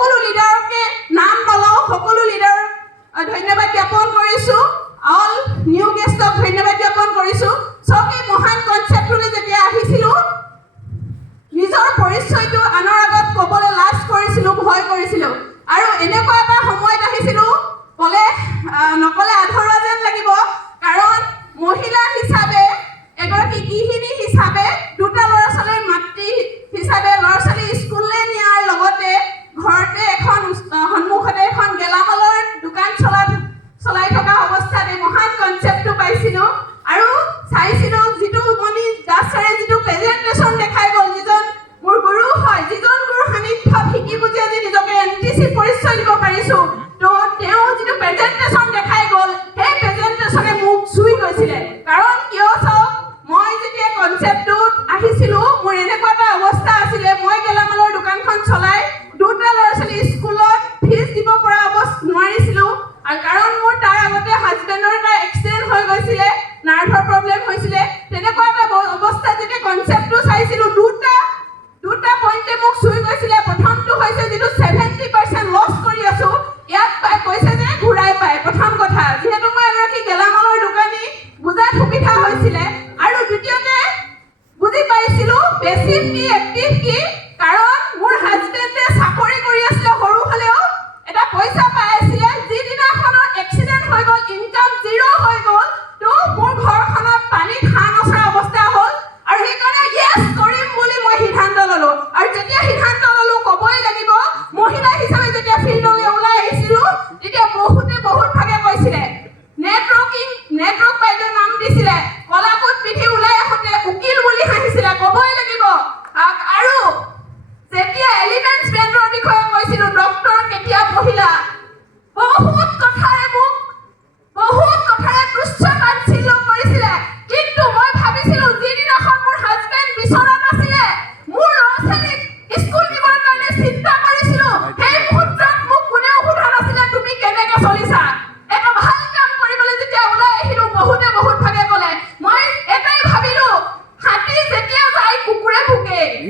我努力了。বেসিক কি অ্যাক্টিভ কি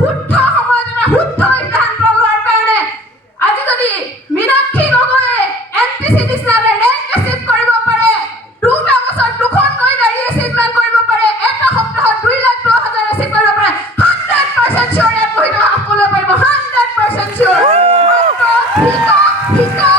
শুদ্ধ সমাজমে শুদ্ধ সিদ্ধান্ত লোৱাৰ কাৰণে আজি যদি মীনাক্ষী গগৈয়ে এন পি চি নিচিনাৰে ৰেংক এচিভ কৰিব পাৰে দুটা বছৰত দুখনকৈ গাড়ী এচিভমেণ্ট কৰিব পাৰে, এটা সপ্তাহত দুই লাখ দহ হাজাৰ এচিভ কৰিব পাৰে, হাণ্ড্ৰেড পাৰ্চেণ্ট চিয়ৰ ইয়াত বহি থকা সকলোৱে পাৰিব, হাণ্ড্ৰেড পাৰ্চেণ্ট চিয়ৰ শিকক শিকক